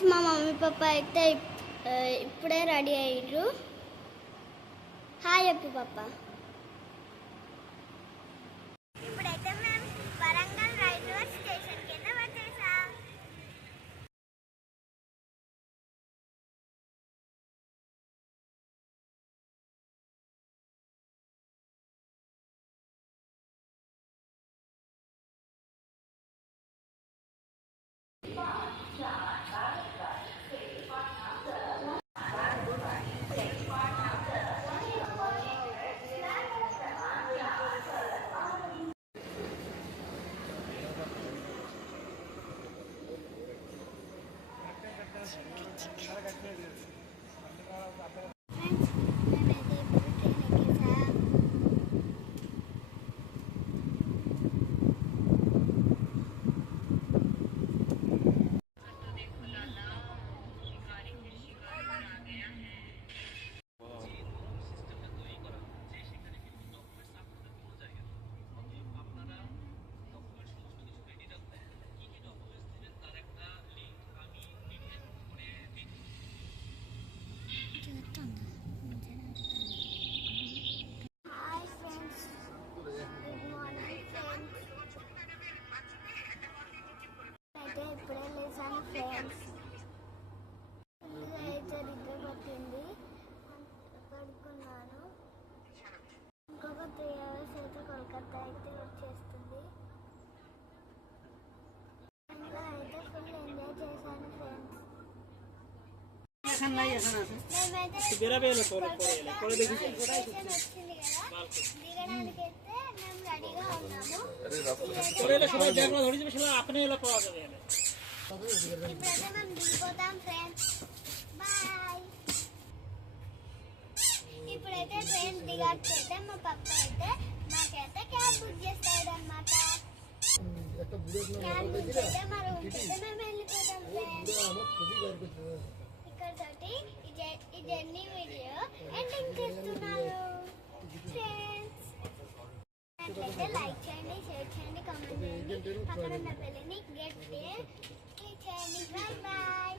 ఫ్రెండ్స్, మా మమ్మీ పాప అయితే ఇప్పుడే రెడీ అయ్యారు. హాయ్ చెప్పు పాప. ఇప్పుడైతే మేము వరంగల్ రైల్వే స్టేషన్ కింద వచ్చేసాం. పడుకున్నాను. ఇంకొక 3 hours అయితే కోల్కతా అయితే వచ్చేస్తుంది. అందులో అయితే ఫుల్ ఎంజాయ్ చేశాను ఫ్రెండ్స్. దిగడానికి అయితే మేము రెడీగా ఉన్నాము. ఇప్పుడైతే మేము దిగిపోతాం ఫ్రెండ్స్. బాయ్. ఇప్పుడైతే ట్రైన్ దిగట్లయితే మా పప్ప అయితే మాకైతే క్యాబ్ బుక్ చేస్తాడు అనమాట. క్యాబ్ బుక్ చేస్తే మా రూమ్కి అయితే మేము వెళ్ళిపోతాం ఫ్రెండ్స్. ఇక్కడ తోటి ఈ జర్నీ వీడియో ఎండింగ్ చేస్తున్నాను ఫ్రెండ్స్. నచ్చితే లైక్ చేయండి, షేర్ చేయండి, కామెంట్ చేయండి, పక్కన ఉన్న బెల్ని గట్టి క్లిక్ చేయండి. Bye bye.